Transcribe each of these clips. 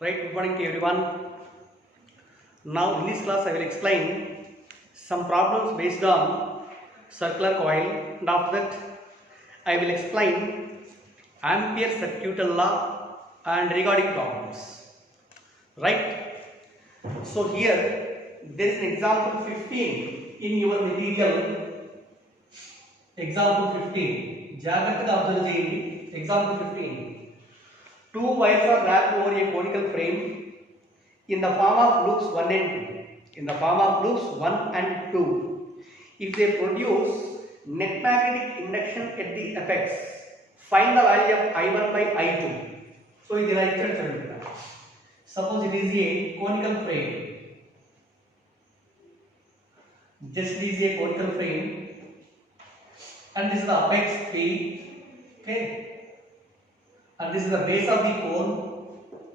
Right, good morning to everyone. Now in this class I will explain some problems based on circular coil, and after that I will explain Ampere circuital law and regarding problems. Right. So here there is an example 15 in your material. Example 15. జాగ్రత్తగా observe చేయండి. Example 15. Two wires are wrapped over a conical frame in the form of loops 1 and 2. In the form of loops 1 and 2. If they produce net magnetic induction at the apex, find the value of I1 by I2. So, this is the suppose it is a conical frame. Just this is a conical frame, and this is the apex P. Okay. And this is the base of the cone,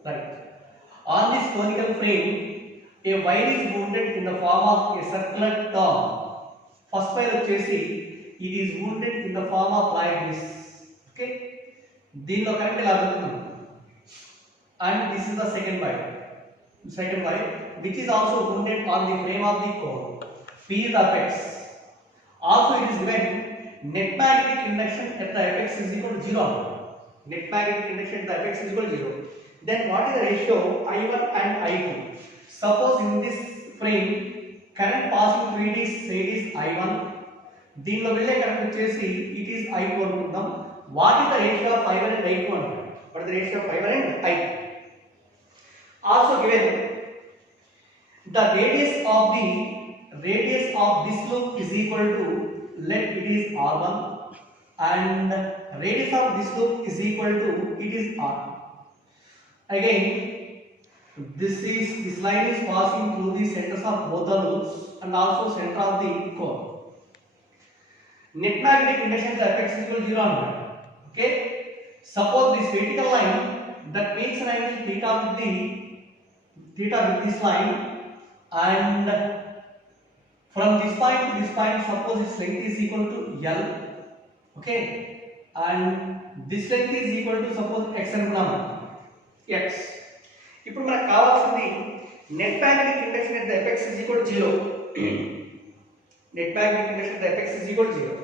right? On this conical frame, a wire is wounded in the form of a circular term. First wire వచ్చేసి it is wounded in the form of like this. Okay? దీనిలో current ఇలా వెళ్తుంది. And this is the second wire, which is also wounded on the frame of the cone. P is the apex. Also, it is given net magnetic induction at the apex is equal to 0. Net magnetic induction at the apex is equal to 0. Then what is the ratio I1 and I2? Suppose in this frame current passing through it is say it is I1. దీనిలో వెళ్ళే current వచ్చేసి it is I2 అనుకుందాం. What is the ratio of I1 and I2 అంటారు? What is the ratio of I1 and I2? Also given the radius of this loop is equal to, let it is R1, and radius of this loop is equal to, it is R. Again, this line is passing through the centers of both the loops and also center of the core. Net magnetic induction at the apex is equal to 0. Okay. Suppose this vertical line that makes an angle theta with this line, and from this point to this point, suppose its length is equal to L. Okay, and this length is equal to suppose x అనుకున్నాము x. ఇప్పుడు మనకు కావాల్సింది net magnetic induction at the apex is equal to 0. Net magnetic induction at the apex is equal to 0.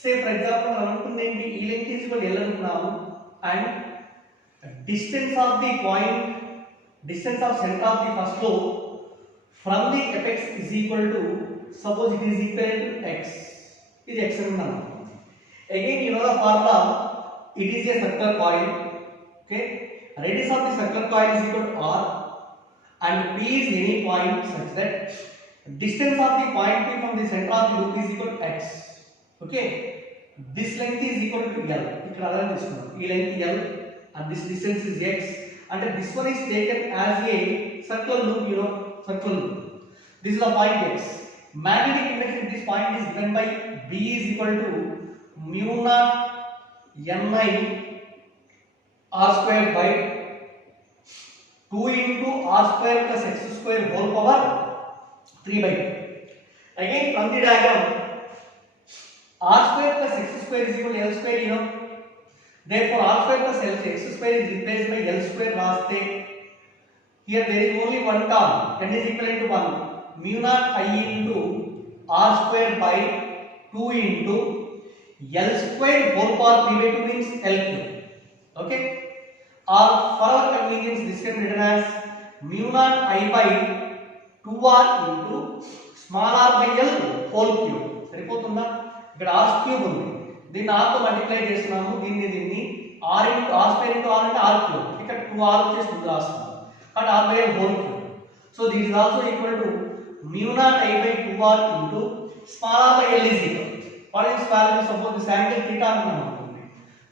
Say for example మనం అనుకుంది ఏంటి, ఈ length is equal to L అనుకున్నాము, and distance of center of the first loop from the apex is equal to, suppose it is equal to x. Is x అనుకున్నాము. Again, you know the formula, it is a circular coil. Okay, radius of the circular coil is equal to R, and P is any point such that distance of the point P from the center of the loop is equal to x. Okay, this length is equal to L. ఇక్కడ అలా తీసుకున్నాం, ఈ length L and this distance is x, and this one is taken as a circular loop, circular loop. This is the point x. Magnetic induction at this point is given by B is equal to mu naught Ni R square by 2 into R square plus x square whole power 3 by 2. Again, from the diagram, R square plus x square is equal to L square, Therefore, R square plus x square is replaced by L square raste. Here there is only one term, n is equivalent to 1. Mu naught I into R square by 2 into L square whole power 3 by 2 means L cube. Okay? Or for our convenience, this can be written as mu naught I by 2R into small r by L whole cube. సరిపోతుందా? ఇక్కడ R cube ఉంది. దీన్ని R తో multiply చేస్తున్నాము. దీన్ని R into R square into R అంటే R cube. ఇక్కడ 2R వచ్చేసి ముందు రాస్తున్నాము. And R by L whole cube. So this is also equal to mu naught I by 2R into small r by L is equal. What is this value? Suppose this angle theta అనుకున్నాము.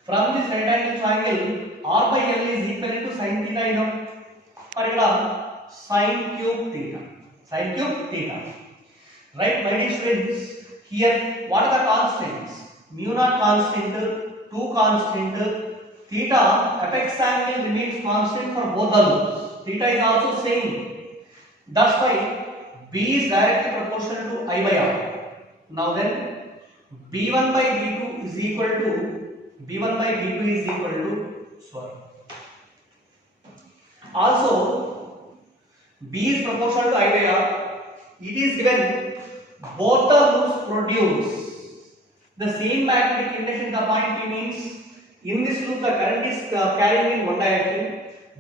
From this right angle triangle, R by L is equal to sin theta, or ఇక్కడ sin cube theta. Right, my dear students, here what are the constants? Mu naught constant, 2 constant, theta apex angle remains constant for both the loops. Theta is also same. That's why B is directly proportional to I by R. Now then, B1 by B2 is equal to Also, B is proportional to I by R. It is given both the loops produce the same magnetic induction. The point P means in this loop the current is carrying in one direction,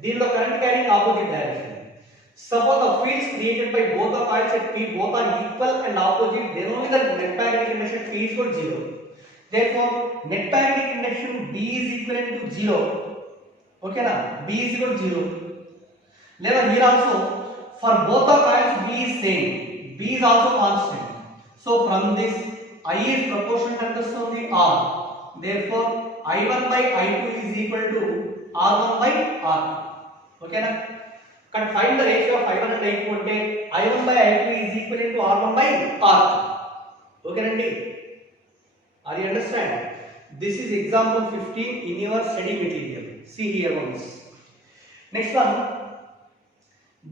then the current carrying opposite direction. Suppose the fields created by both the coils at P both are equal and opposite, then only the net magnetic induction P is equal to 0. Therefore, net magnetic induction B is equivalent to 0. Okay na? B is equal to 0. Later here also, for both the coils B is same. B is also constant. So from this I is proportional to the R. Therefore, I1 by I2 is equal to R1 by R2. Okay na? Can find the ratio of I1 and I2 ante I1 by I2 is equivalent to R1 by R2. Okay nandi? Are you understand? This is example 15 in your study material. See here once. Next one.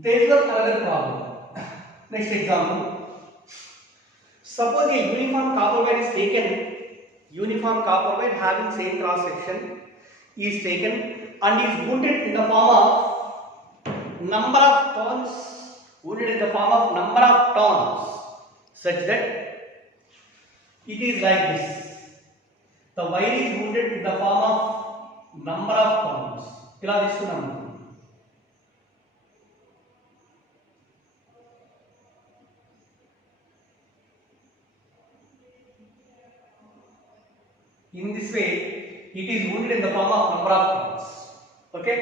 There is another problem. Next example. Suppose a uniform copper wire is taken. Uniform copper wire having same cross section is taken and is wounded in the form of number of turns. Wounded in the form of number of turns, such that it is like this. The wire is wounded in the form of number of turns. ఇలా తీసుకున్నాము. In this way, it is wounded in the form of number of turns. Okay.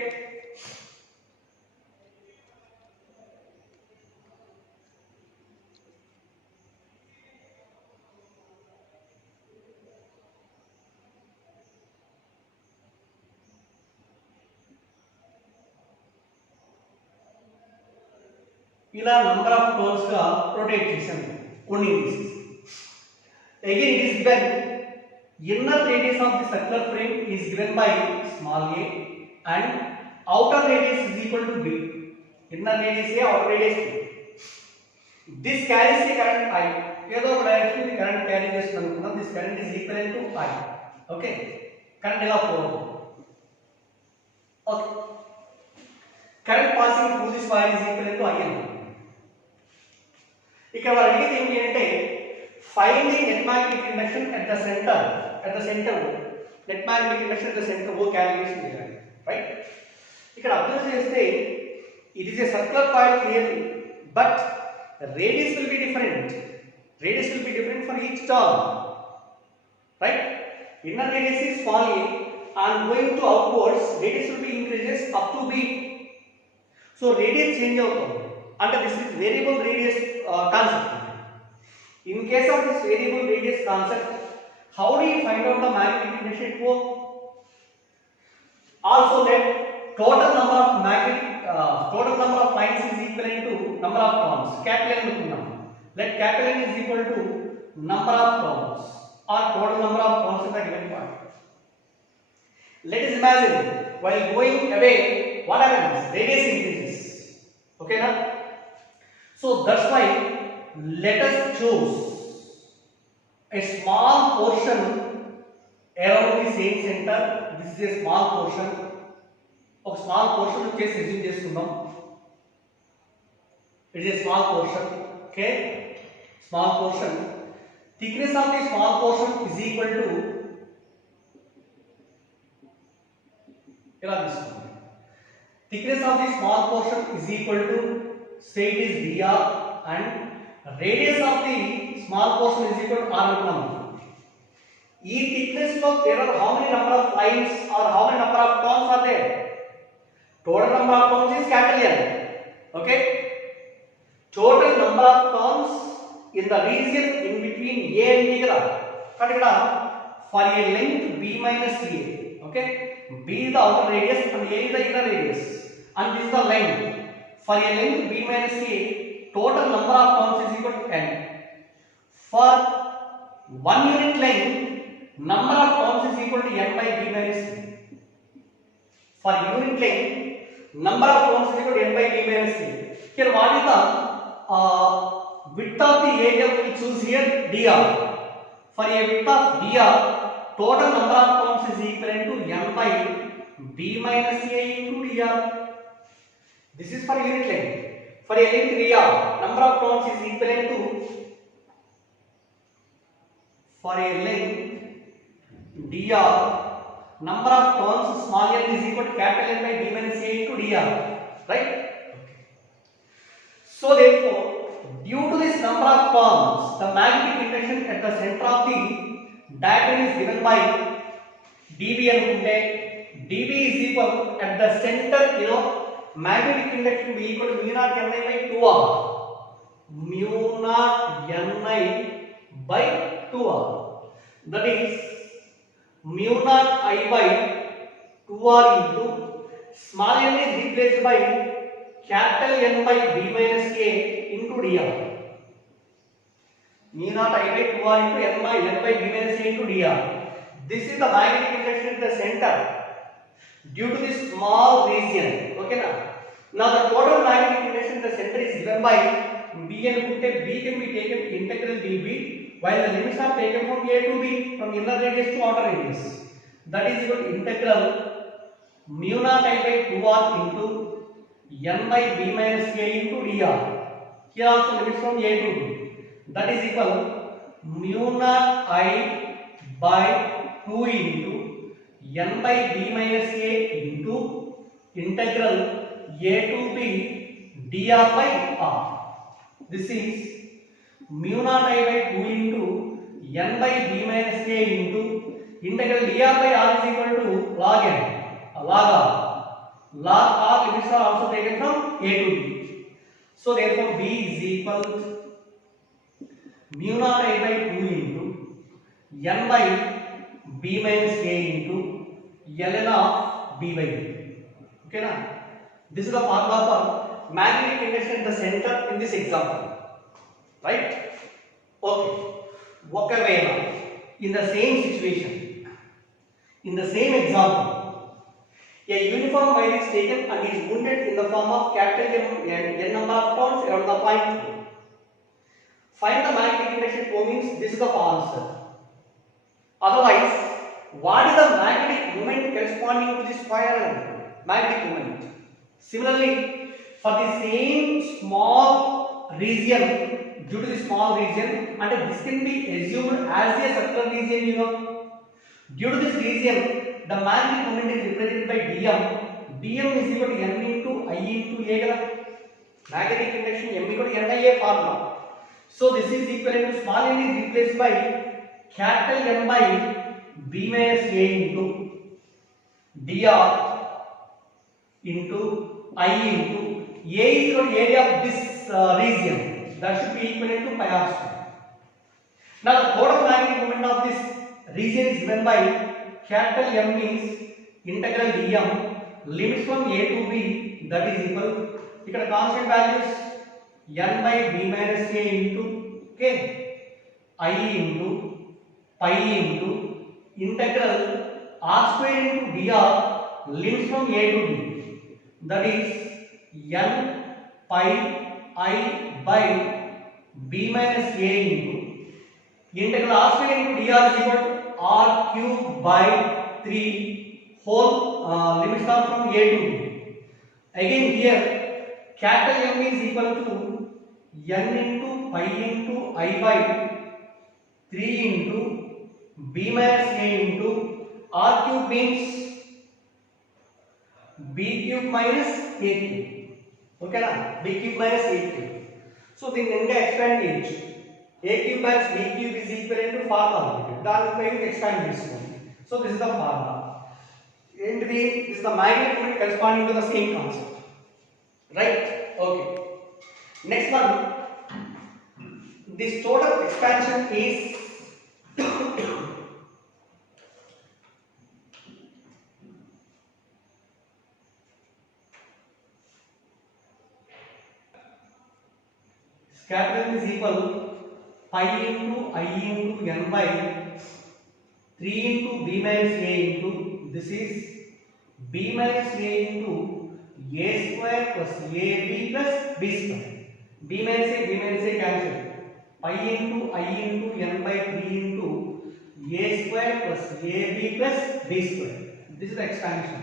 ఇలా number of turns గా rotate చేసాము. కొన్ని again it is given inner radius of the circular frame is given by small a and outer radius is equal to b. Inner radius a, outer radius b. This carries a current I. ఏదో ఒక direction ని current carry చేస్తుంది అనుకుందాం. This current is equivalent to I. Okay. Current ఎలా flow. Okay. Current passing through this wire is equivalent to I. ఇక్కడ వాళ్ళు అడిగేది ఏంటి అంటే find the net magnetic induction at the center. At the center, net magnetic induction at the center wo calculation చేయాలి, right? ఇక్కడ observe చేస్తే it is a circular coil clearly, but radius will be different. Radius will be different for each turn, right? Inner radius is small a and going to outwards radius will be increases up to b. So radius change అవుతుంది. And this is variable radius concept. In case of this variable radius concept, how do you find out the magnetic induction flow? Also, let total number of lines is equivalent to number of turns. Capital N. Let capital N is equal to number of turns or total number of turns in the given point. Let us imagine while going away, what happens? Radius increases. Okay, now. So that's why let us choose a small portion around the same center. This is a small portion. A small portion case assume chestunam. It is a small portion. Okay, small portion. Thickness of the small portion is equal to thickness of the small portion is equal to, say it is dr, and radius of the small portion is equal to r అనుకున్నాము. ఈ thickness లో there are how many number of lines or how many number of turns are there? Total number of turns is capital N. Okay, total number of turns in the region in between a and b kada. But ikkada for a length b minus a, okay, b is the outer radius and a is the inner radius, and this is the length. For a length b minus a, total number of turns is equal to n. For 1 unit length, number of turns is equal to n by b minus a. For unit length, number of turns is equal to n by b minus a. Here what is the width of the area we choose here? dr. For a width of dr, total number of turns is equivalent to n by b minus a into dr. This is for unit length. For a length dr, number of turns is equivalent to, for a length dr, number of turns small n is equal to capital N by b minus a into dr, right? So therefore, due to this number of turns, the magnetic induction at the center of the diagram is given by dB anukunte, dB is equal at the center, magnetic induction will be equal to mu naught Ni by 2r, mu naught Ni by 2r, that is mu naught I by 2r into small n is replaced by capital N by b minus a into dr. Mu naught I by 2r into n by b minus a into dr. This is the magnetic induction at the center due to this small region. Okay na? Now the total magnetic induction at the center is given by b and b can be taken integral dB, while the limits are taken from a to b, from inner radius to outer radius. That is equal to integral mu naught I by 2r into n by b minus a into dr. Here also limits from a to b. That is equal mu naught I by 2 into n by b minus a into integral a to b dr by r. This is mu naught I by 2 into n by b minus a into integral dr by r is equal to log n, log r. Log r limits are also taken from a to b. So therefore b is equal to mu naught I by 2 into n by b minus a into ln of b by b. Okay na? This is the formula for magnetic induction at the center in this example, right? Okay. ఒకవేళ in the same situation, in the same example, a uniform wire is taken and is wounded in the form of capital N number of turns around the point. Find the magnetic induction flow means this is the answer. Otherwise, what is the magnetic moment corresponding to this wire? Magnetic moment. Similarly, for the same small region, due to the small region, and this can be assumed as a circular region, due to this region, the magnetic moment is represented by dm. dm is equal to n into I into a. Magnetic induction m equal to Ni formula. So this is equivalent to small n is replaced by capital N by b minus a into dr into I into a is equal to area of this region. That should be equivalent to pi r square. Now the total magnetic moment of this region is given by capital M means integral dm, limits from a to b, that is equal to, ఇక్కడ constant values n by b minus a into I into pi into integral r square into dr, limits from a to b, that is n pi I by b minus a into integral r square into dr is equal to r cube by 3 whole limits are from a to b. Again here capital M is equal to n into pi into I by 3 into b minus a into r cube means b cube minus a cube. Okay na? b cube minus a cube. So the ninga expand చేయొచ్చు. a cube minus b cube is equivalent to formula. దాన్ని ఉపయోగించి expand చేసుకోండి. So this is the formula. And this is the magnetic moment corresponding to the same concept. Right? Okay. Next one. This total expansion is capital M is equal pi into I into n by 3 into b minus a into, this is b minus a into a square plus ab plus b square. b minus a cancel. Pi into I into n by 3 into a square plus ab plus b square. This is the expansion.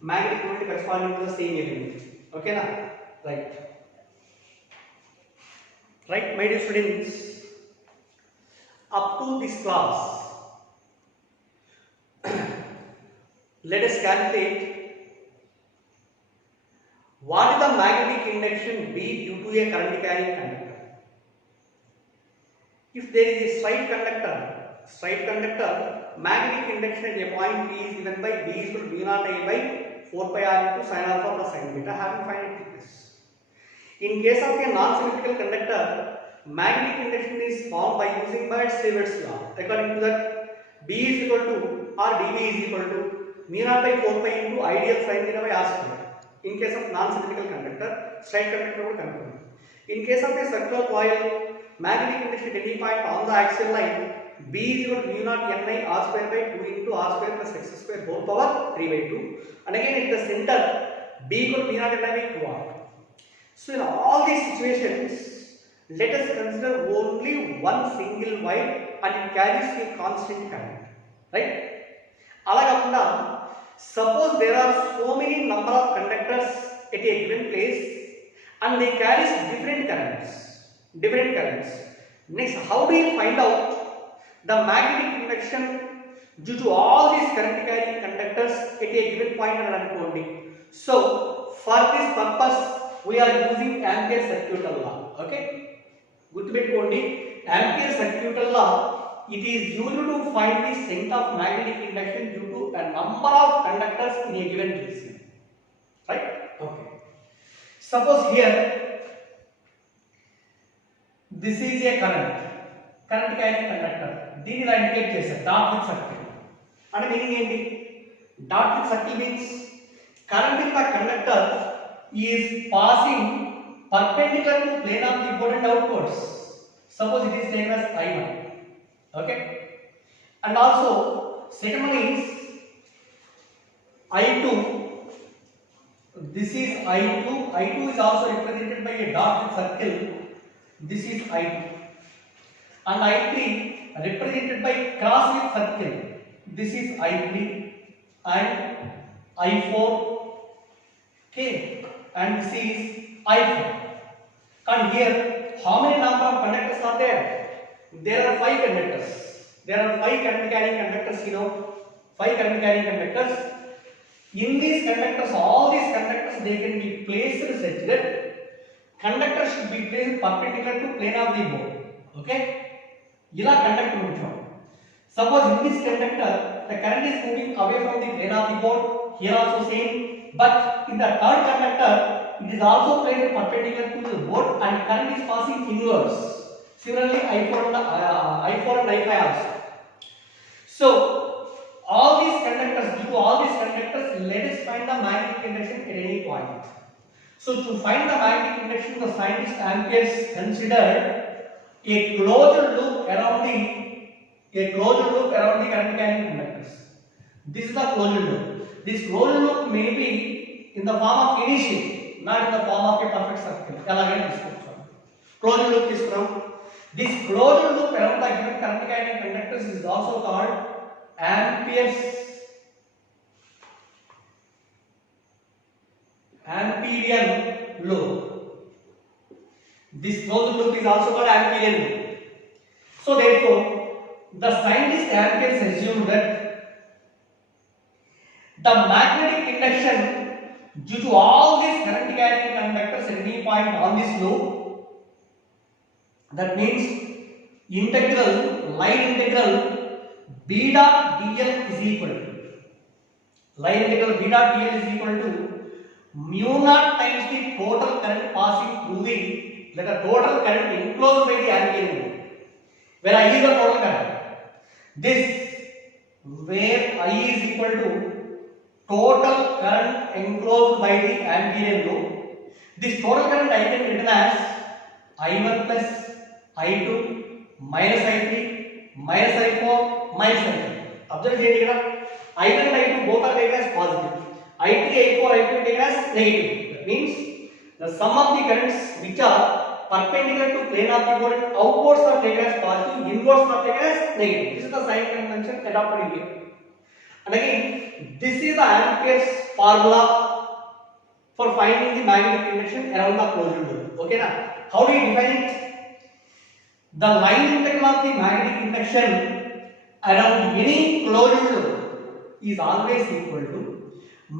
Magnetic moment corresponding to the same element. Okay na? Right. Right, my dear students. Up to this class, let us calculate what is the magnetic induction B due to a current carrying conductor. If there is a straight conductor, magnetic induction at a point P is given by B is equal to B naught I by 4 pi r into sin alpha plus sin beta, having finite thickness. In case of a non-symmetrical conductor, magnetic induction is formed by using Biot-Savart's law. According to that, B is equal to or dB is equal to mu naught by 4 pi into ideal sin theta by r square. In case of non-symmetrical conductor, straight conductor would confirm. In case of a circular coil, magnetic induction at any point on the axial line, B is equal to mu naught Ni r square by 2 into r square plus x square whole power 3 by 2. And again at the center, B equal to mu naught Ni by 2r. So in all these situations, let us consider only one single wire and it carries a constant current, right? Alagakunda, suppose there are so many number of conductors at a given place and they carry different currents. Next, how do you find out the magnetic induction due to all these current carrying conductors at a given point and unfolding? So for this purpose, we are using Ampere circuital law. Okay, గుర్తుపెట్టుకోండి, Ampere circuital law, it is used to find the strength of magnetic induction due to a number of conductors in a given region, right? Okay, suppose here this is a current carrying conductor, దీన్ని ఇలా indicate చేశారు dot with circle. అంటే meaning ఏంటి? Dot with circle means current in the conductor is passing perpendicular to plane of the board and outwards. Suppose it is taken as I1. Okay, and also second one is I2. This is I2. I2 is also represented by a dot with circle. This is I2. And I3 represented by cross with circle. This is I3 and I4. Okay, and this is I4. And here, how many number of conductors are there? There are 5 conductors. There are 5 current carrying conductors. 5 current carrying conductors. In these conductors, all these conductors, they can be placed such that conductor should be placed perpendicular to plane of the board. Okay, ila conductor uncham. Suppose in this conductor, the current is moving away from the plane of the board. Here also same. But in the third conductor, it is also placed perpendicular to the board and current is passing inwards. Similarly, I4 and I5 also. So, all these conductors, due to all these conductors, let us find the magnetic induction at any point. So, to find the magnetic induction, the scientist Ampere considered a closed loop around the current carrying conductors. This is the closed loop. This closed loop may be in the form of any shape, not in the form of a perfect circle. Closed loop is from this closed loop around the given current carrying conductors is also called Amperian loop. This closed loop is also called Amperian loop. So therefore, the scientist Ampere assumed that the magnetic induction due to all these current carrying conductors at any point on this loop, that means line integral B dot dl is equal to mu naught times the total current passing through the total current enclosed by the Ampere loop, where I is the total current. This where I is equal to total current enclosed by the Ampere loop. This total current I can written as I1 plus I2 minus I3 minus I4 minus I5. Observe here, I1 and I2 both are taken as positive. I3, I4, I5 taken as negative. That means the sum of the currents which are perpendicular to plane of the board and outwards are taken as positive, inwards are taken as negative. This is the sign convention adopted here. And again, this is the Ampere's formula for finding finding the magnetic induction around the closed loop. Okay na? How do you define it? The line integral of the magnetic induction around any closed loop is always equal to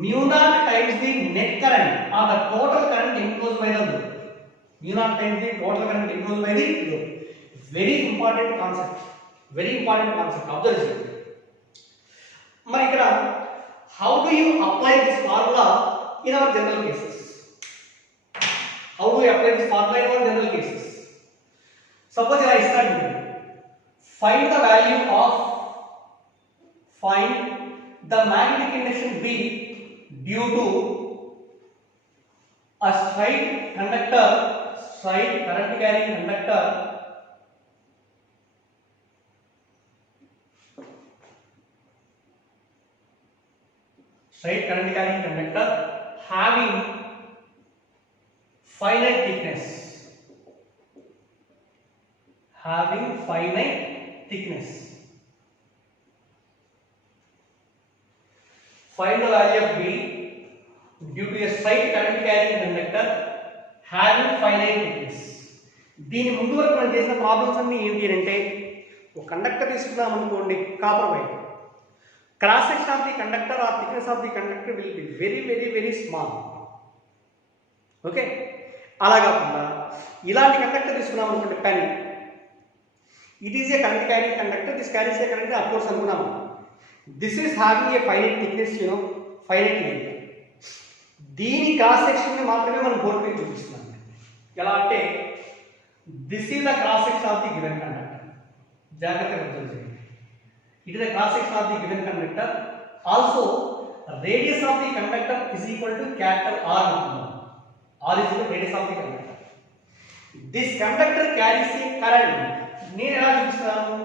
mu naught times the net current or the total current enclosed by the loop. Mu naught times the total current enclosed by the loop. Very important concept. Very important concept. Observe it. మరి ఇక్కడ how do you apply this formula in our general cases? How do we apply this formula in our general cases? Suppose I start with find the value of the magnetic induction B due to a straight current carrying conductor having finite thickness. Find the value of B due to a straight current carrying conductor having finite thickness. దీని ముందు వరకు మనం చేసిన problems అన్ని ఏంటి అంటే ఒక conductor తీసుకున్నాం అనుకోండి, copper wire. Cross section of the conductor or thickness of the conductor will be very very very small. Okay, అలా కాకుండా ఇలాంటి కండక్టర్ తీసుకున్నాం అనుకోండి, pen. It is a current carrying conductor. This carries a current, of course అనుకున్నాము. This is having a finite thickness, finite area. దీని cross section ని మాత్రమే మనం బోర్డు మీద చూపిస్తున్నాం. ఎలా అంటే this is the cross section of the given conductor. జాగ్రత్తగా అబ్జర్వ్ చేయండి. It is the cross section of the given conductor. Also, radius of the conductor is equal to capital R. R is the radius of the conductor. This conductor carries a current. నేను ఎలా చూపిస్తాను?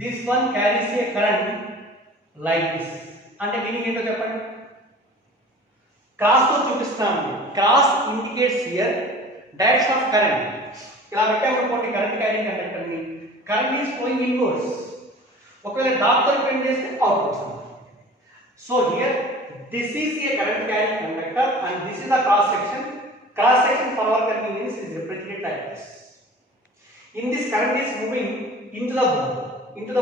This one carries a current like this. అంటే meaning ఏంటో చెప్పండి. Cross తో చూపిస్తాను. Cross indicates here direction of current. ఇలా పెట్టామనుకోండి కరెంట్ క్యారింగ్ కండక్టర్ ని, కరెంట్ ఈస్ ఫ్లోయింగ్ ఇన్వర్స్. ఒకవేళ డాట్ తో డిపెండ్ చేస్తే అవుట్వర్డ్ వస్తుంది. So here this is a current carrying conductor and this is the cross section. Cross section for our convenience is represented like this. In this, current is moving into the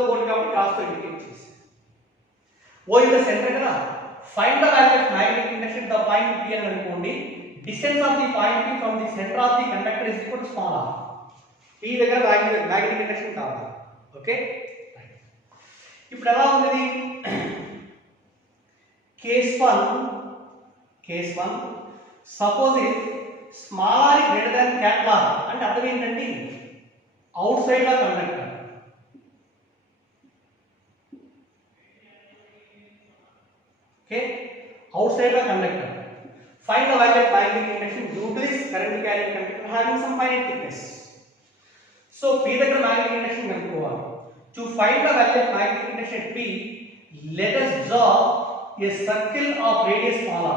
board కాబట్టి cross to indicate చేసి. O in the center కదా. Find the value of magnetic induction at the point P అని అనుకోండి. Distance of the point P from the center of the conductor is equal to small r. P దగ్గర magnetic induction కావాలి. Okay, ఇప్పుడు ఎలా ఉంది? Case 1 suppose if small r is greater than capital R అంటే అర్థం ఏంటండి? Out side the conductor. Okay, out side the conductor. Find the value of magnetic induction due to this current carrying conductor having some finite thickness. So P దగ్గర magnetic induction కనుక్కోవాలి. To find the value of magnetic induction at P, let us draw a circle of radius small r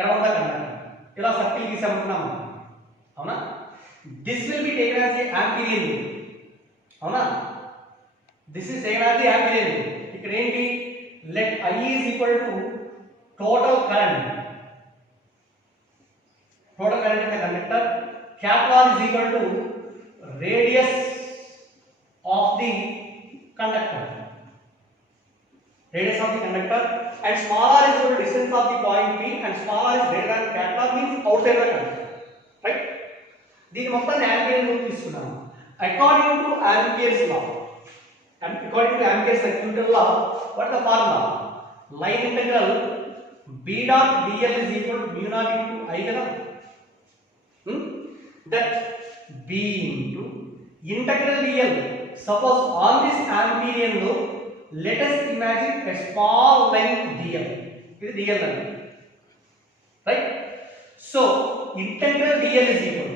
around the conductor. ఇలా circle గీసామనుకున్నాము, అవునా? This will be taken as a ampere rule, అవునా? This is taken as a ampere rule. ఇక్కడ ఏంటి? Let I is equal to total current in the conductor, capital R is equal to radius of the conductor, and small r is equal to distance of the point P, and small r is greater than capital R means outside the conductor, right? దీని మొత్తాన్ని ampere rule తీసుకున్నాము. According to Ampere's law, and according to Ampere's circular law, what is the formula? Line integral B dot dl is equal to mu naught into I కదా. That B into integral dl. Suppose on this Amperean law, let us imagine a small length dl. This is dl level, right? So integral dl is equal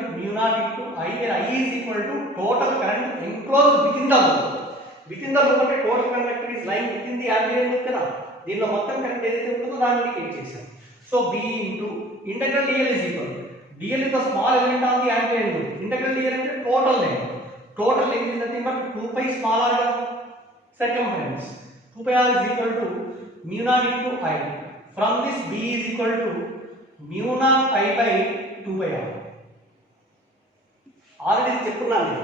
to mu naught into I, where I is equal to total current enclosed within the loop. Within the loop అంటే total conductor is lying within the Amperean loop కదా. దీనిలో మొత్తం current ఏదైతే ఉంటుందో దాన్ని indicate చేశాం. So B into integral dl is equal to, dl is the small element of the Amperean loop. Integral dl అంటే total length. Total length is nothing but 2 pi small r circumference. 2 pi r is equal to mu naught into I. From this B is equal to mu naught I by 2 pi r. Already చెప్పుకున్నాను.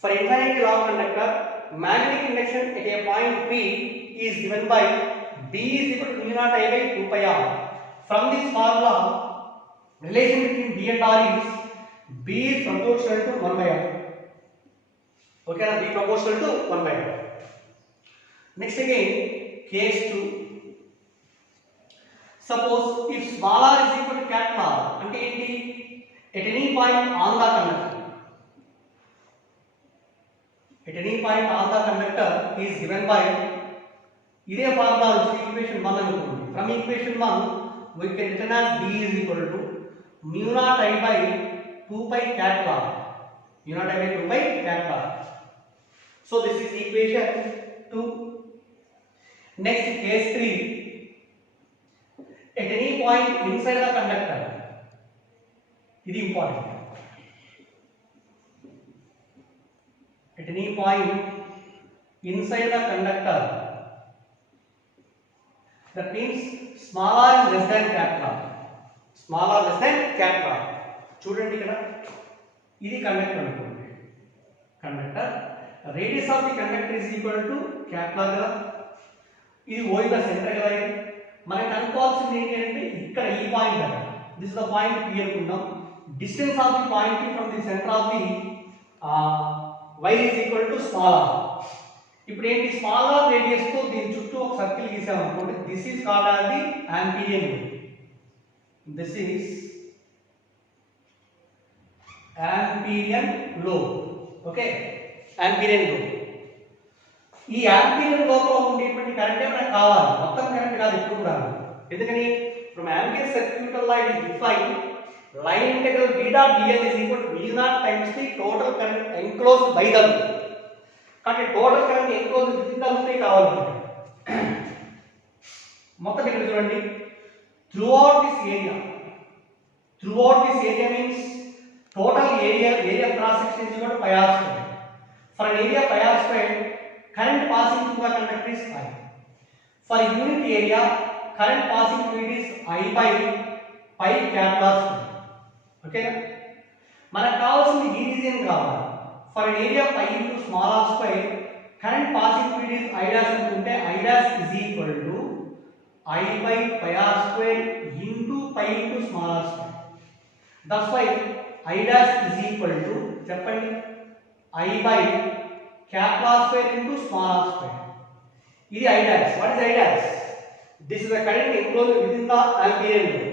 For infinity law conductor, magnetic induction at a point P is given by B is equal to mu naught I by 2 pi r. From this formula, relation between B and R is B is proportional to 1 by R. Okay, now B proportional to 1 by R. Next again, case 2. Suppose if small r is equal to capital R, ante enti? At any point on the conductor. At any point on the conductor is given by ఇదే formula equation 1 అనుకోండి. From equation 1 we can written as B is equal to mu naught I by 2 pi capital R. Mu naught I by 2 pi capital R. So this is equation 2. Next, case 3. At any point inside the conductor, ఇది important. At any point inside the conductor, that means small r is less than capital R. Small r less than capital R. చూడండి ఇక్కడ ఇది conductor అనుకోండి. Conductor radius of the conductor is equal to capital R కదా. ఇది O the centre కదా. మనకి అనుకోవాల్సింది ఏంటి అంటే ఇక్కడ ఈ పాయింట్ దగ్గర this is the point P అనుకుందాం. Distance of the point P from the centre of the y is equal to small r. ఇప్పుడు ఏంటి స్మాల్ r రేడియస్ తో దీని చుట్టూ ఒక సర్కిల్ గీసాం అనుకోండి. This is called as the amperian rule. This is amperian loop. Okay, ఆంపీరియన్ లో. ఈ ఆంపియర్ లోపల ఉండేటువంటి కరెంట్ మనకు కావాలి. మొత్తం కరెంట్ కాదు ఎప్పుడు కూడా. ఎందుకని from ampere circuital law it is define line integral b dot dl is equal to v naught times the total current enclosed by the loop. కాబట్టి total current enclosed within the loop కావాలి. మొత్తం ఇక్కడ చూడండి. throughout this area means total area cross section is equal to pi r square. For an area pi r square, current passing through the conductor is I. For unit area, current passing through it is I by pi capital R square. Okay na? మనకు కావాల్సింది ఈ region కావాలి. For an area pi into small r square, current passing through it is I dash అనుకుంటే I dash is equal to I by pi r square into pi into small r square. That's why I dash is equal to చెప్పండి I by capital R square into small r square. This is I dash. What is I dash? This is the current enclosed within the Amperian rule.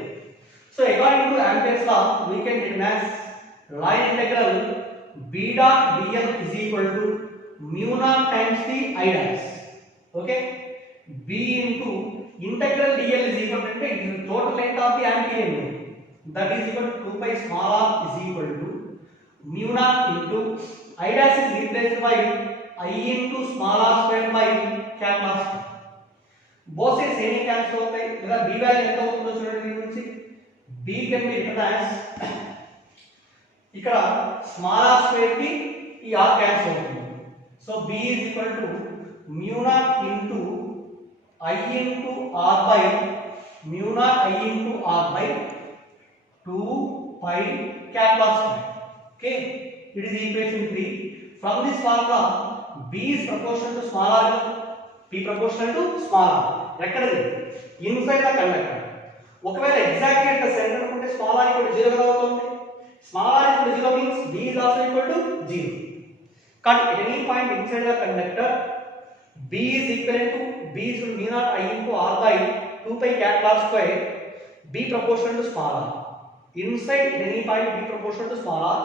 So according to Ampere's law, we can write as line integral b dot dl is equal to mu naught times the I dash. Okay? B into integral dl is equal to the total length of the Amperian rule. That is equal to 2 pi small r is equal to mu naught into I dash is replaced by I into small r square by capital R square. Both sides same cancel అవుతాయి. లేదా b value ఎంత అవుతుందో చూడండి. దీని నుంచి b can be written as ఇక్కడ small r square కి ఈ r cancel అవుతుంది. So b is equal to mu naught into I into r by mu naught I into r by 2 pi capital R square. Okay, it is equation 3. From this formula, b is proportional to small r, p proportional to small r. ఎక్కడది? Inside the conductor. ఒకవేళ exactly at the center అనుకుంటే small r equal to 0 కదా అవుతుంది. Small r equal to 0 means b is also equal to 0. Cut at any point inside the conductor, b is equivalent to b is equal to mu naught I into r by 2 pi capital R square, b proportional to small r. Inside at any point b proportional to small r.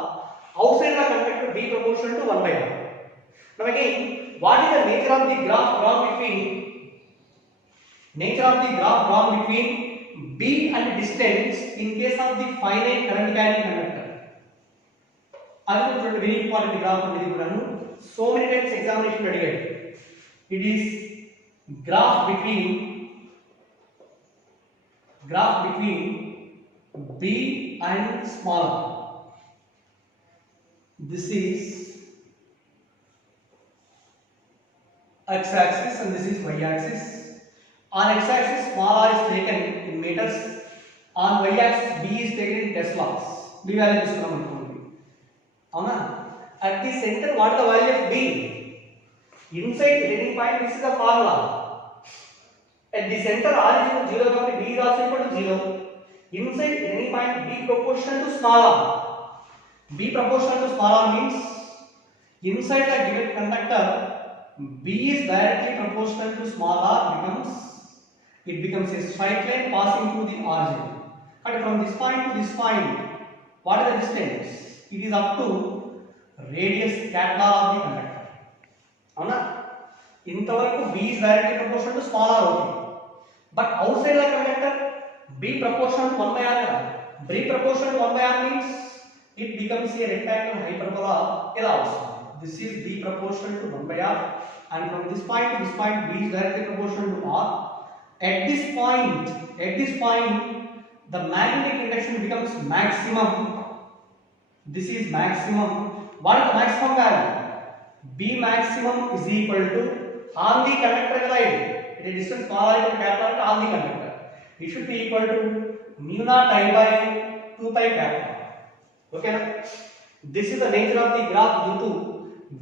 Outside the conductor b proportional to 1 by r. Now again, what is the nature of the graph drawn between b and distance in case of the finite current carrying conductor? అది కూడా very important graph అనేది కూడాను so many times examination అడిగాడు. It is graph between b and small. This is x axis and this is y axis. On x-axis small r is taken in meters, on y-axis b is taken in teslas. b value తీసుకున్నాం అనుకోండి, అవునా? At the center, what is the value of b? Inside any point, this is the formula. At the center, r is equal to 0, కాబట్టి b is also equal to 0. Inside any point, b proportional to small r. b proportional to small r means inside the given conductor, b is directly proportional to small r, it becomes a straight line passing through the origin. And from this point to this point, what is the distance? It is up to radius capital of the conductor. Avuna? Intavaraku b is directly proportional to small r only. But outside the conductor, b proportional to 1 by r. b proportional to 1 by r means it becomes a rectangular hyperbola. This is b proportional to 1 by r, and from this point to this point, b is directly proportional to r. At this point, the magnetic induction becomes maximum. This is maximum. What is the maximum value? B maximum is equal to, on the conductor side, it is distance small r equal to capital on the conductor. It should be equal to mu naught I by 2 pi capital. Okay, na? This is the nature of the graph due to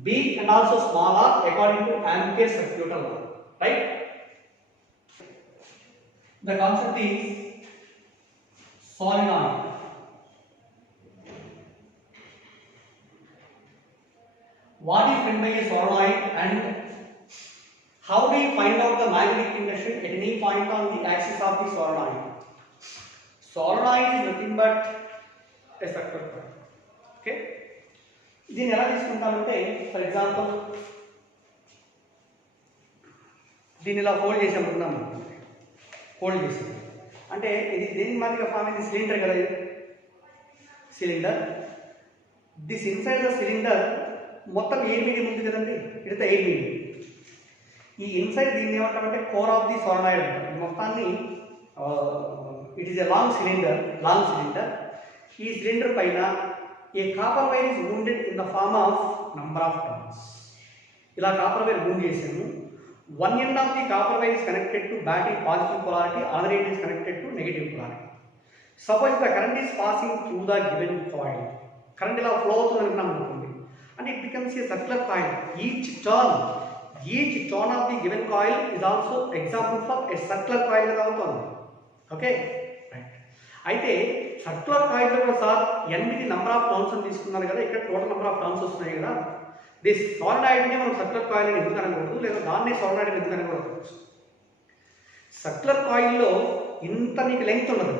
b and also small r according to Ampere's circuital law, right? The concept is solenoid. What is meant by a solenoid, and how do you find out the magnetic induction at any point on the axis of the solenoid? Solenoid is nothing but a circular coil. Okay? దీన్ని ఎలా తీసుకుంటామంటే, for example దీన్ని ఇలా fold చేసి అనుకున్నాము. Fold చేసి అంటే ఇది దేని మాదిరిగా ఫామ్ అయింది? సిలిండర్ కదా, cylinder. This inside the cylinder మొత్తం ఎయిర్ మీడియం ఉంది కదండి, ఇడితే ఎయిర్ మీడియం. ఈ ఇన్సైడ్ దీన్ని ఏమంటామంటే కోర్ ఆఫ్ ది సోలనాయిడ్ అంటారు. ఈ మొత్తాన్ని it is a long cylinder. ఈ సిలిండర్ పైన a copper wire is wounded in the form of number of turns. ఇలా కాపర్ వైర్ wound చేసాము. One end of the copper wire is connected to battery positive polarity, other end is connected to negative polarity. Suppose the current is passing through the given coil. Current ఇలా flow అవుతుంది అనుకోండి, and it becomes a circular coil. Each turn of the given coil is also example for a circular coil గా అవుతుంది. Okay, right. అయితే circular coil లో కూడా sir ఎనిమిది number of turns అని తీసుకున్నారు కదా, ఇక్కడ టోటల్ నెంబర్ ఆఫ్ టర్న్స్ వస్తున్నాయి కదా. దిస్ సోలనాయిడ్ ని మనం సర్క్యులర్ కాయిల్ అని ఎందుకు అనకూడదు, లేదా దాన్ని సోలనాయిడ్ అని ఎందుకు అనకూడదు? సర్క్యులర్ కాయిల్ లో ఇంత నీకు లెంగ్త్ ఉన్నది,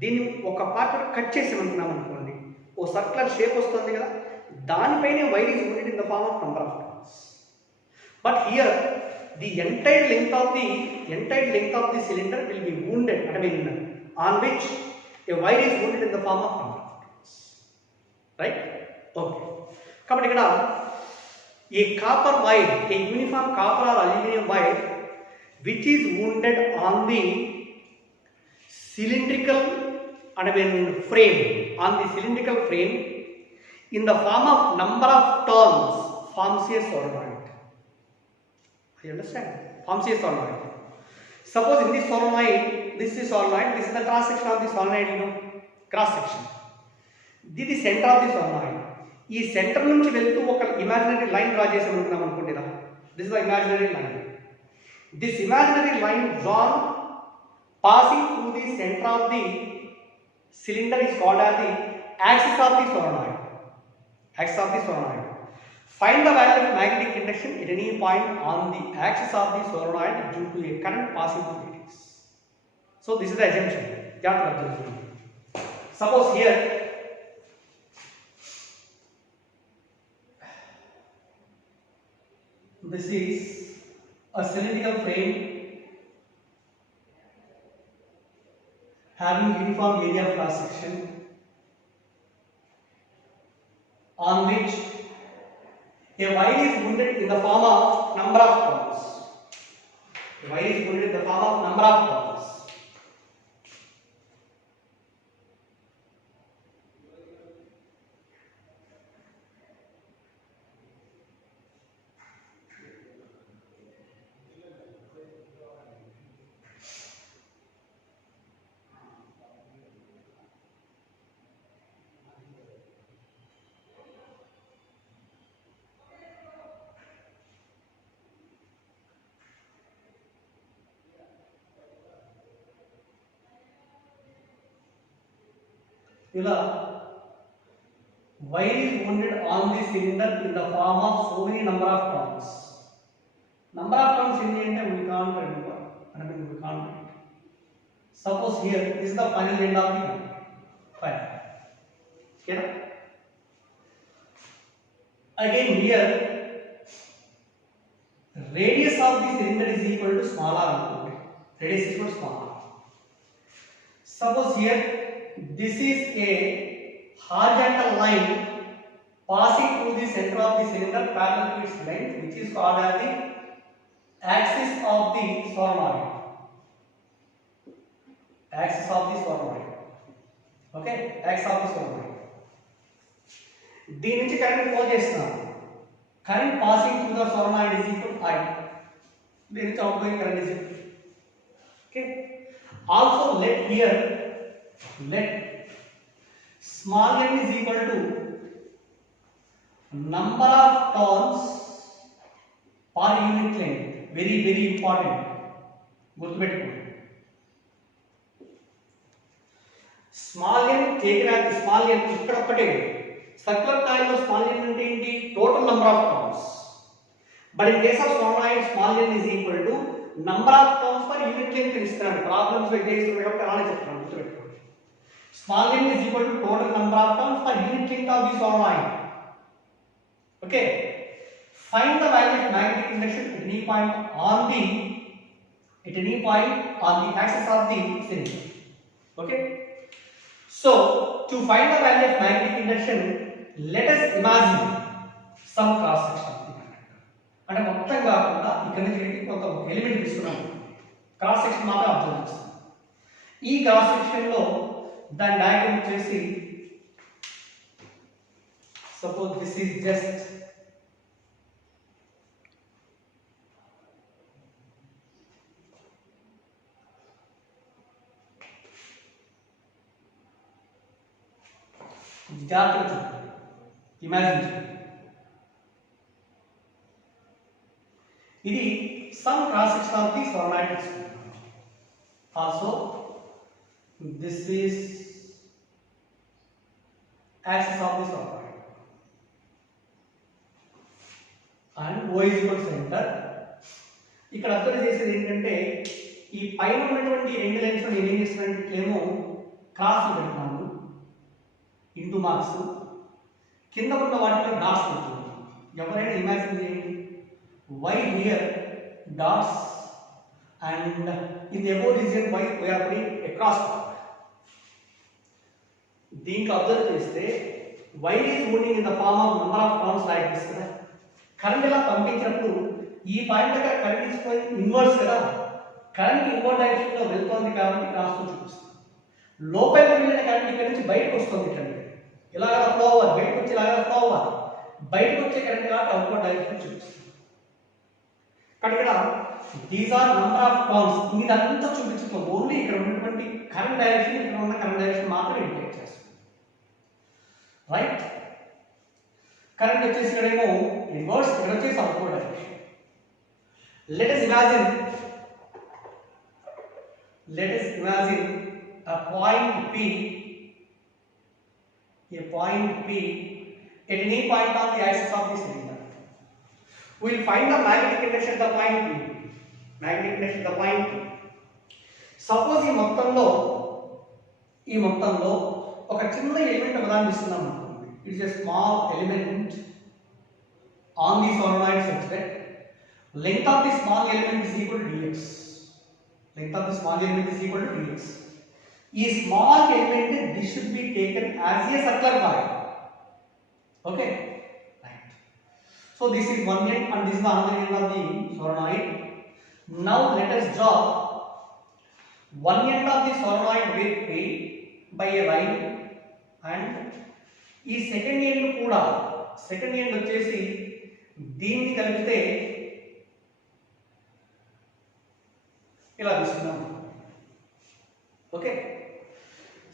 దీన్ని ఒక పార్ట్ కట్ చేసి అనుకున్నాం అనుకోండి, ఓ సర్క్యులర్ షేప్ వస్తుంది కదా, దానిపైనే wire is unit in the form of number of turns. But here the entire length of the cylinder will be wounded, I mean on which a wire is wounded in the form of number of turns, right? Okay, కాబట్టి ఇక్కడ a copper wire, a uniform copper or aluminum wire which is wounded on the cylindrical frame, in the form of number of turns forms a solenoid. You understand? Forms a solenoid. Suppose in this solenoid, this is solenoid, this is the cross section of the solenoid, cross section. This is the center of the solenoid. ఈ centre నుంచి వెళ్తూ ఒక imaginary line draw చేసి అనుకున్నాం అనుకోండి, this is the imaginary line. This imaginary line drawn passing through the center of the cylinder is called as the axis of the solenoid. Find the value of magnetic induction at any point on the axis of the solenoid due to a current passing through it. So this is the assumption. Suppose here this is a cylindrical frame having uniform area of cross section, on which a wire is wounded in the form of number of turns. ఇలా wire is wounded on the cylinder in the form of so many number of turns. Number of turns ఏంటి అంటే we can't remember. I mean we can't write. Suppose here this is the final end of the file. Okay? Again here radius of the cylinder is equal to small r. Radius is equal to small r. Suppose here this is a horizontal line passing through the center of the cylinder parallel to its length, which is called as the axis of the solenoid. Axis of the solenoid. Okay, axis of the solenoid. దీని నుంచి current flow చేస్తున్నాం. Current passing through the solenoid is equal to I. దీని నుంచి outgoing current is equal. Okay. Also let small n is equal to number of turns per unit length. Very very important. గుర్తుపెట్టుకోండి. Small n taken small n ఇక్కడ ఒకటే circular coil లో small n అంటే ఏంటి total number of turns. But in case of solenoid small n is equal to number of turns per unit length ఇస్తున్నాడు. Problems చేస్తున్నారు కాబట్టి అలానే చెప్తాను, గుర్తుపెట్టుకోండి. Small n is equal to total number of turns per unit length of the solenoid. Okay. Find the value of magnetic induction at any point on the axis of the cylinder. Okay. So to find the value of magnetic induction, let us imagine some cross section of the conductor. అంటే మొత్తం కాకుండా ఇక్కడ నుంచి కొంత element తీసుకున్నాం, cross section మాత్రం observe చేస్తాం. ఈ క్రాస్ సెక్షన్ లో దాని డయాగ్రామ్ వచ్చేసి సపోజ్ దిస్ ఈజ్ జస్ట్ జాగ్రత్త ఇమాజిన్ చేయండి. ఇది some cross section of the solenoid. Also this is axis of the solenoid and O is equal to center. ఇక్కడ అబ్జర్వ్ చేసేది ఏంటంటే ఈ పైన ఉన్నటువంటి రెండు లైన్స్ లో నేను ఏం చేస్తున్నానంటే ఇట్లేమో క్రాస్ పెడతాను ఇంటూ మార్క్స్, కింద ఉన్న వాటిలో డాట్స్ పెడుతున్నాను. ఎవరైనా ఇమాజిన్ చేయండి, why here dots and in the above region why we are putting a cross bar. దీంట్లో అబ్జర్వ్ చేస్తే wire is moving in the form of number of turns like this కదా. Current ఇలా పంపించినప్పుడు ఈ point దగ్గర current is going inverse కదా, current inverse direction లో వెళ్తోంది కాబట్టి క్రాస్ తో చూపిస్తుంది. లోపలికి వెళ్ళిన కరెంట్ ఇక్కడ నుంచి బయటకు వస్తుంది, కరెంట్ ఇలాగా ఫ్లో అవ్వాలి, బయటకు వచ్చి ఇలాగా ఫ్లో అవ్వాలి, బయటకు వచ్చే కరెంట్ కాబట్టి అవుట్వర్డ్ డైరెక్షన్ చూపిస్తుంది. కానీ ఇక్కడ these are number of turns, ఇదంతా చూపించడం ఓన్లీ ఇక్కడ ఉన్నటువంటి కరెంట్ డైరెక్షన్, ఇక్కడ ఉన్న కరెంట్ డైరెక్షన్ మాత్రం ఇండికేట్ చేస్తుంది. రైట్, కరెంట్ వచ్చేసి ఇక్కడేమో ఇన్వర్స్, ఇక్కడ వచ్చేసి outward direction. Let us imagine a point P at any point on the axis of the cylinder. We will find the magnetic induction at the point P. Magnetic induction at the point P. Suppose ఈ మొత్తంలో ఒక చిన్న element ఒకదాన్ని తీసుకున్నాం అనుకోండి. It is a small element on the solenoid such that length of the small element is equal to dx. Length of the small element is equal to dx. ఈ small element this should be taken as a circular coil. Okay, right. So this is one end and this is the other end of the solenoid. Now let us draw one end of the solenoid with P by a line and ఈ second end కూడా, second end వచ్చేసి దీన్ని కలిపితే ఇలా తీసుకున్నాం. Okay,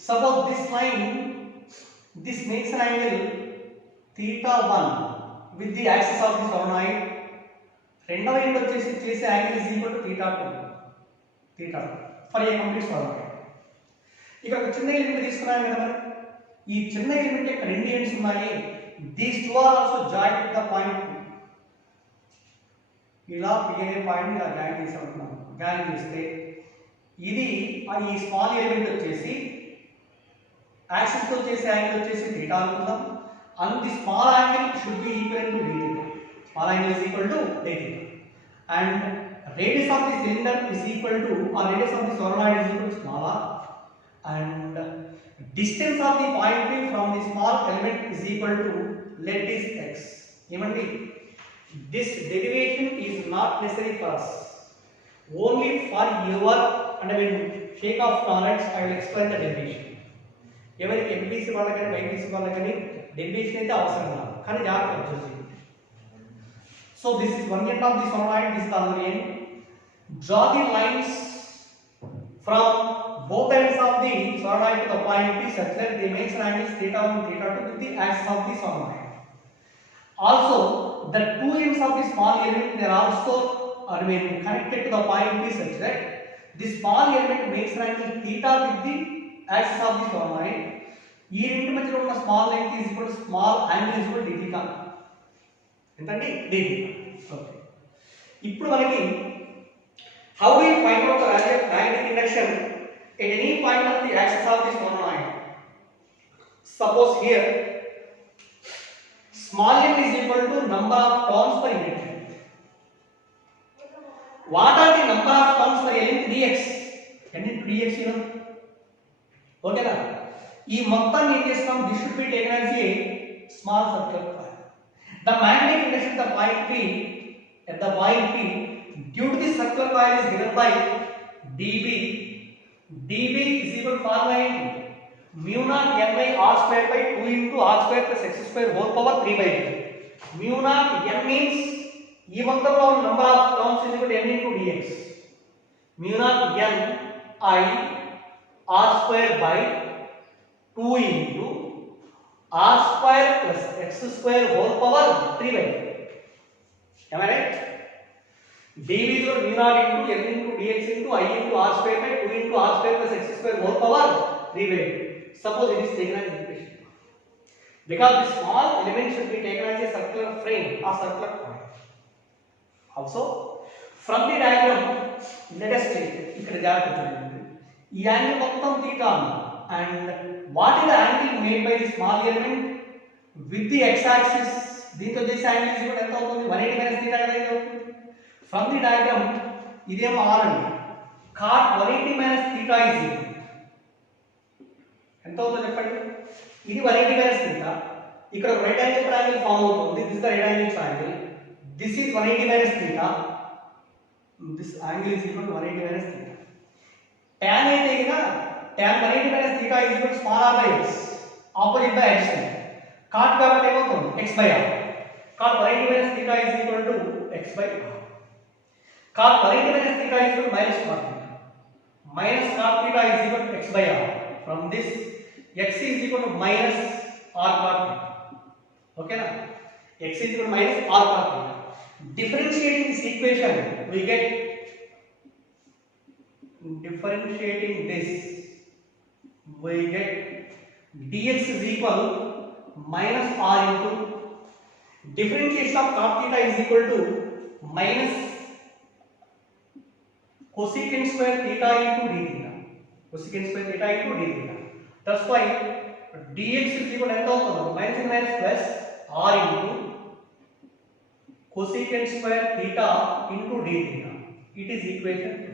suppose this line, this makes an angle θ1 with the axis of the solenoid. రెండవ end వచ్చేసి చేసే angle is equal to θ2 for a complete solenoid. ఇక్కడ ఒక చిన్న ఎలిమెంట్ తీసుకున్నాం కదా మరి, ఈ చిన్న ఎలిమెంట్ యొక్క రెండు ఎండ్స్ ఉన్నాయి, these two are also joint with the point ఇలా పి అనే పాయింట్ ఇలా జాయిన్ చేసి అనుకున్నాం. జాయిన్ చేస్తే ఇది ఈ స్మాల్ ఎలిమెంట్ వచ్చేసి యాక్సిస్ తో చేసే యాంగిల్ వచ్చేసి θ అనుకుందాం. And the small angle should be equal to dθ. Small angle is equal to dθ. And radius of the cylinder is equal to, or radius of the solenoid is equal to small r, and distance of the point P from the small element is equal to, let is x. Remember, this derivation is not necessary for us, only for your, and I mean sake of knowledge I will explain the derivation. ఎవరికి MPC వాళ్ళకని BiPC వాళ్ళకని derivation అయితే అవసరం కాదు, కానీ జాగ్రత్త observe చేయండి. So this is one end of the solenoid, this is the other end. Draw the lines from both ends of the solenoid to the point P such that they make an angle θ1 θ2 with the axis of the solenoid. Also, the two ends of the small element, they are also connected to the point P such that the small element makes an angle θ with the axis of the solenoid. ఈ రెండు మధ్యలో ఉన్న small length is equal to small angle is equal to dθ. ఎంతండి? dθ. Okay, ఇప్పుడు మనకి how do you find out the value of magnetic induction at any point of the axis of the solenoid? Suppose here small m is equal to number of turns per unit length. What are the number of turns per unit dx? n into dx, you know. Okay na? ఈ మొత్తాన్ని ఏం చేస్తాం? This should be taken as a small circular coil. The magnetic induction at the point P due to the circular coil is given by dB. dB is equal to formula mu naught n by r square by 2 into r square plus x square whole power 3 by 2. Mu naught n means ఈ మొత్తంలో number of turns is equal to n into dx. Mu naught n I r square by 2 into r square plus x square whole power 3 by 2. Am I right? dV is equal to mu naught into n into dx into I into r square by 2 into r square plus x square whole power 3 by 2. Suppose it is taken as equation, because the small element should be taken as a circular frame or circular coil. Also, from the diagram, let us take ఇక్కడ జాగ్రత్త చూడండి. ఈ angle మొత్తం θ and what is the angle made by the small element with the x axis? దీంతో చేసే angle is equal ఎంత అవుతుంది? 180 minus θ కదా ఇది అవుతుంది. ఫ్రమ్ ది డయాగ్రామ్ ఇదేమో r అండి. cot 180 మైనస్ θ ఈజ్ ఎంత అవుతుందో చెప్పండి? ఇది 180 మైనస్ θ. ఇక్కడ రైట్ యాంగిల్ ట్రయాంగిల్ ఫామ్ అవుతుంది. This is the right angle triangle. This is 180 minus θ. This angle is equal to 180 minus θ. tan అయితే కదా, tan 180 minus θ is equal to small r by x, opposite by adjacent. cot కాబట్టి ఏమవుతుంది? x by r. cot 180 minus θ is equal to x by r. cot 180 minus theta is equal to minus cot theta. Minus cot theta is equal to x by r. From this, x is equal to minus r cot theta. Okay na? X is equal to minus r cot theta. Differentiating this equation, we get dx is equal minus r into differentiation of cot theta is equal to minus cosecant square theta into d theta. Cosecant square theta into d theta. That's why dx is equal to minus and minus plus r into cosecant square theta into d theta. It is equation 2.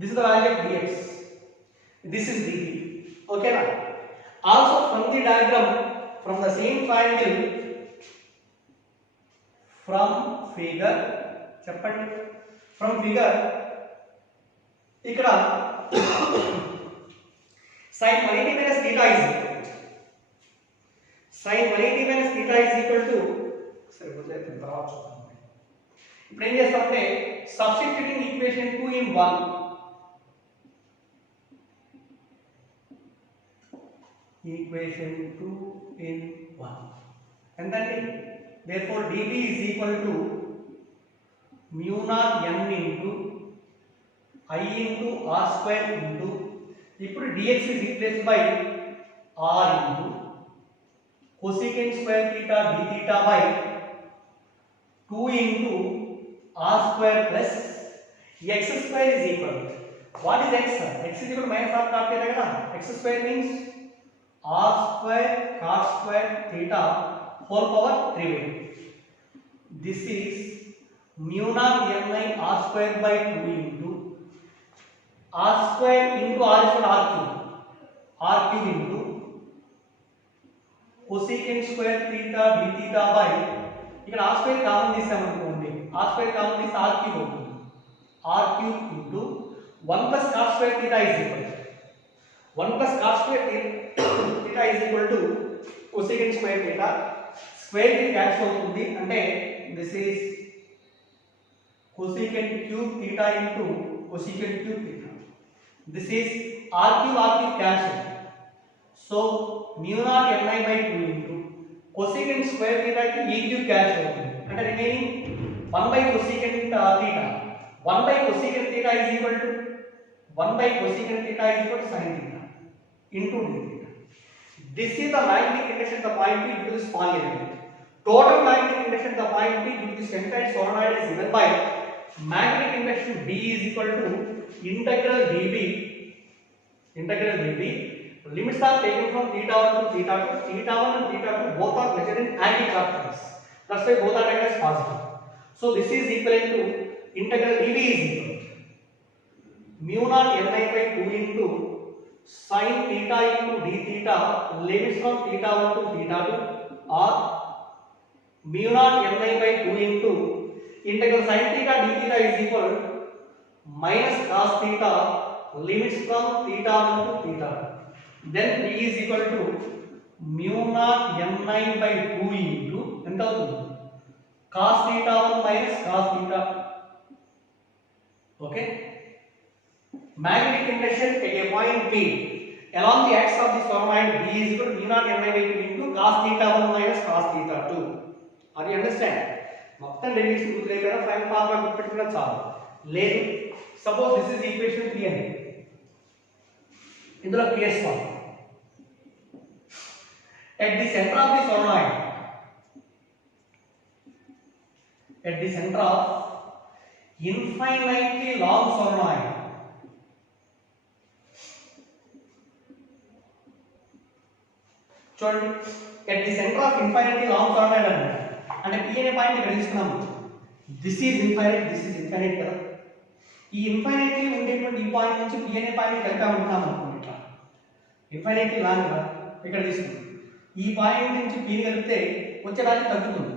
This is the value of dx. This is dt. Okay na? Also from the diagram, from the same triangle, from figure, చెప్పండి, from figure ఇక్కడ sin 180 minus theta is equal to sin 180 minus theta is equal to సరే వదిలేద్దాం, తర్వాత చూద్దాం. ఇప్పుడు ఏం చేస్తామంటే substituting equation 2 in 1, equation 2 in 1 ఎంతండి? therefore dB is equal to mu naught n into I into r square into, ఇప్పుడు dx is replaced by r into cosecant square theta d theta by 2 into r square plus x square is equal to, what is x? X is equal to minus r cot theta kada. X square means r square cot square theta whole power 3 by 2. This is mu naught ni r square by 2 into r square into r is equal to r cube. R cube into cosecant square theta d theta by, ఇక్కడ r square common తీసామనుకోండి, r square common తీస్తే r cube అవుతుంది. R cube into 1 plus cot square theta is equal to 1 plus cot square theta is equal to cosecant square theta. Square కి cancel అవుతుంది, అంటే this is cosecant cube theta into cosecant cube theta. This is r cube cancel. So mu naught ni by 2 into cosecant square theta ki e cube cancel అవుతుంది, అంటే remaining 1 by cosecant theta. 1 by cosecant theta is equal to 1 by cosecant theta is equal to sin theta into d theta. This is the magnetic induction at the point P due to the small element. Total magnetic induction at the point P due to the centroid solenoid is given by magnetic induction B is equal to integral dB limits are taken from theta 1 to theta 2. Theta 1 and theta 2 both are measured in anti-clockwise. That's why both are taken as positive. So this is equivalent to integral dB is equal to mu naught ni by 2 into sin theta into d theta limits from theta 1 to theta 2, or mu naught ni by 2 into integral sin theta d theta is equal minus cos theta limits from theta 1 to theta 2. Then d is equal to mu naught ni by 2 into ఎంత అవుతుంది cos theta 1 minus cos theta. Okay, magnetic induction at a point P along the axis of the solenoid B is equal to mu naught ni by 2 into cos theta 1 minus cos theta 2. Are you understand? మొత్తం derivation గుర్తులేదా? Final formula గుర్తుపెట్టుకున్నా చాలు. లేదు, suppose this is equation 3 అని, ఇందులో case 1 at the center of the solenoid, at the center of infinitely long solenoid, చూడండి, at the center of infinitely long solenoid అంటే p అనే point ఇక్కడ తీసుకున్నాము. దిస్ ఈజ్ ఇన్ఫైనైట్ కదా. ఈ ఇన్ఫైనైట్లీ ఉండేటువంటి ఈ పాయింట్ నుంచి p అనే పాయింట్ కలిపా ఉంటున్నాము అనుకోండి. ఇట్లా ఇన్ఫైనైట్లీ లాంగ్ కదా ఇక్కడ తీసుకున్నాం. ఈ పాయింట్ నుంచి p ని కలిపితే వచ్చే వాల్యూ తగ్గుతుంది.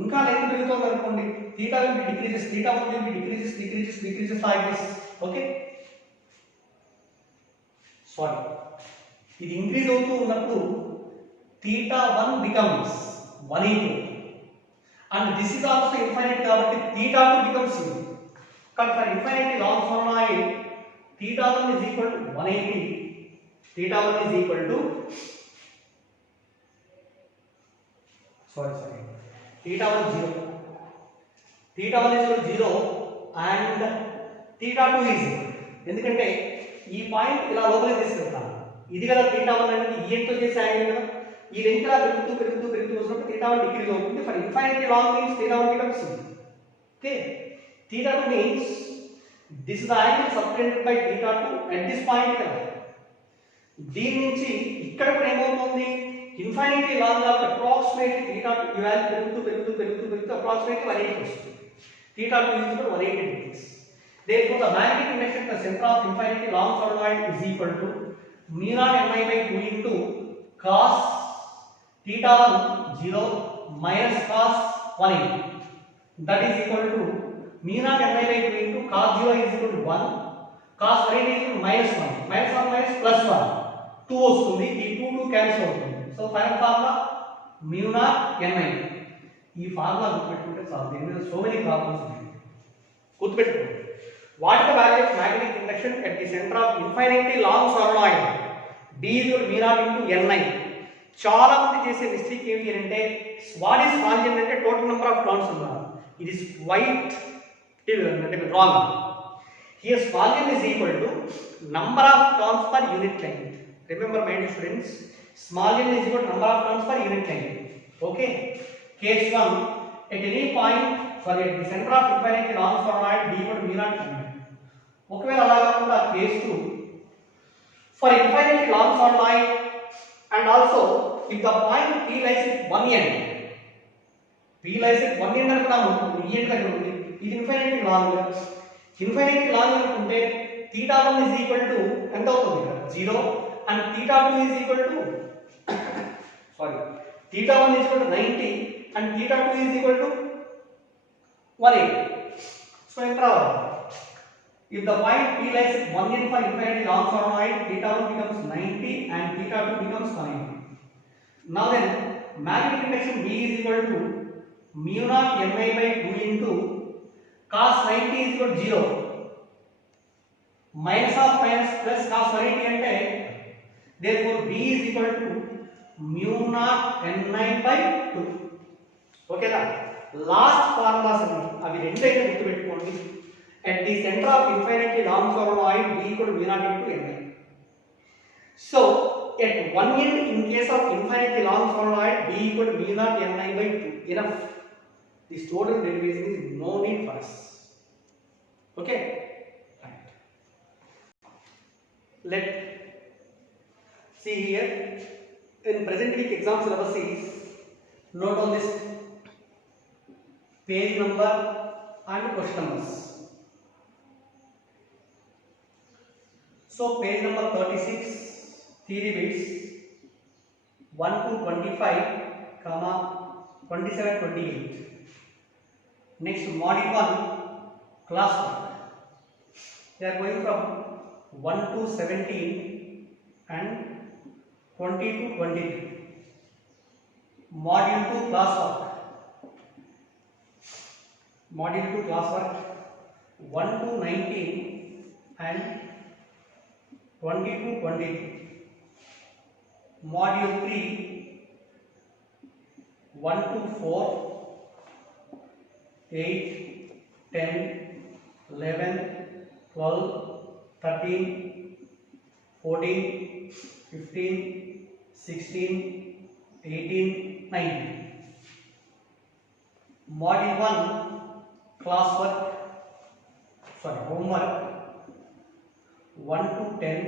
ఇంకా లెంగ్త్ పెరుగుతుంది అనుకోండి, theta will be decreases, theta 1 will be decreases like this. Okay, sorry, ఇది ఇంక్రీజ్ అవుతూ ఉన్నప్పుడు theta 1 becomes 180, and this is also infinite కాబట్టి theta 2 becomes 0. But for infinitely long solenoid, theta 1 is equal to 180, theta 1 is equal to theta 1 0, theta 1 is equal to 0 and theta 2 is 0. ఎందుకంటే ఈ point ఇలా లోపలికి తీసుకెళ్తాను, ఇది కదా theta 1 అనేది ఈ ఎంతో చేసే యాంగిల్ కదా. ఈ లెంగ్త్ ఇలా పెరుగుతూ వస్తున్నప్పుడు theta 1 డిక్రీజ్ అవుతుంది. For infinitely long means theta 1 becomes 0. Okay, theta 2 means this is the angle subtended by theta 2 at this point కదా. దీని నుంచి ఇక్కడ కూడా ఏమవుతుంది, ఇన్ఫైనైట్లీ లాంగ్ కాబట్టి అప్రాక్సిమేట్లీ theta 2 ఈ వాల్యూ పెరుగుతూ అప్రాక్సిమేట్లీ 180 వస్తుంది. theta 2 is equal to 180 degrees. Therefore the magnetic induction at the center of infinitely long solenoid is equal to mu naught ni by 2 into cos theta 1 0 minus cos 180. That is equal to mu naught ni by 2 into cos 0 is equal to 1, cos 180 is equal to minus 1 minus plus 1 2 వస్తుంది. ఈ 2 cancel అవుతుంది. So final formula mu naught ni. ఈ formula గుర్తుపెట్టుకుంటే చాలు, దీని మీద so many problems ఉన్నాయి. గుర్తుపెట్టుకోండి, what the value of magnetic induction at the centre of infinitely long solenoid d is equal to mu naught into ni. చాలా మంది చేసే మిస్టేక్ ఏమి అంటే వాట్ ఈస్ కాన్స్టెంట్ అంటే టోటల్ నెంబర్ ఆఫ్ టర్న్స్ ఉన్నారు. It is quite wrong. Here volume is equal to number of turns per unit length. Remember my dear students, Small n is equal to number of turns per unit length. Okay. Case 1, at any point, sorry, at the center of infinity long solenoid d equal to mu naught n. ఒకవేళ అలా కాకుండా case 2, for infinity long solenoid and also if the point p lies at one end, p lies at one end అనుకున్నాము, ఈ end దగ్గర ఉంది, ఇది infinity long అనుకుంటే θ1 is equal to ఎంత అవుతుంది ఇక్కడ 0 and θ2 is equal to sorry, θ1 is equal to 90 and θ2 is equal to 180. So ఎంత రావాలి? If the point p lies at one end for infinity long solenoid, θ1 becomes 90 and θ2 becomes 180. Now then, magnetic induction B is equal to mu naught Mi by 2 into cos 90 is equal to 0. Minus of minus plus cos 180 అంటే therefore B is equal to mu naught Ni by 2. ఓకేనా? Last formulas అన్ని అవి రెండైతే గుర్తుపెట్టుకోండి. At the center of infinity long solenoid B equal to mu naught into Ni. So at one end in case of infinity long solenoid B equal to mu naught Ni by 2. Enough. This total derivation is no need for us. Okay. Right. Let see here in present week exam syllabus is note on this page number and question numbers. So page number 36 theory bits 1 to 25 comma 27 28. Next module 1 class work. They are going from 1 to 17 and 20 to 23. Module 2 class work. Module 2 class work 1 to 19 and 20 to 23. Module 3 1 to 4 8 10 11 12 13 14 15 16 18 19. Module 1 class work, sorry, homework 1 to 10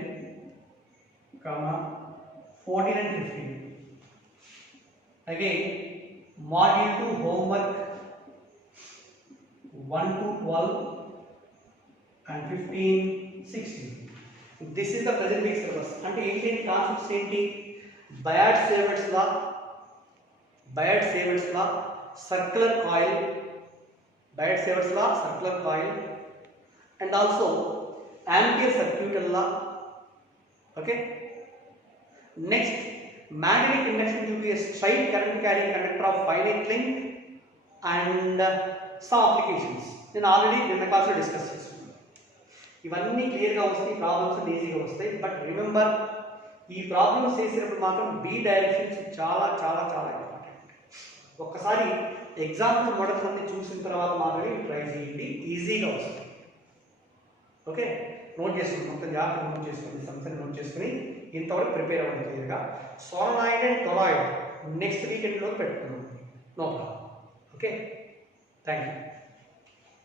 comma 14 and 15. Again module 2 homework 1 to 12 and 15 16. This is the present week syllabus. అంటే ఏంటి concepts ఏంటి? Biot-Savart's law, circular coil, Biot-Savart's law, circular coil, and also Ampere circuit law. Okay. Next, magnetic induction will be a straight current carrying conductor of finite length and some applications. నేను already నిన్న క్లాస్లో discuss చేస్తున్నాను. ఇవన్నీ క్లియర్గా వస్తాయి, problems ఈజీగా వస్తాయి. But remember, ఈ ప్రాబ్లమ్స్ చేసినప్పుడు మాత్రం బి డైరెక్షన్స్ చాలా చాలా చాలా ఇంపార్టెంట్. ఒక్కసారి ఎగ్జాంపుల్ మోడల్స్ అన్ని చూసిన తర్వాత మాత్రమే ట్రై చేయండి, ఈజీగా వస్తుంది. ఓకే, నోట్ చేసుకోండి, మొత్తం జాగ్రత్తగా నోట్ చేసుకోండి, సమస్యను నోట్ చేసుకుని ఇంతవరకు ప్రిపేర్ అవ్వండి క్లియర్గా. సోలనాయిడ్ అండ్ టొరాయిడ్ నెక్స్ట్ వీకెండ్లో పెట్టుకున్నాం, no problem. Okay, thank you.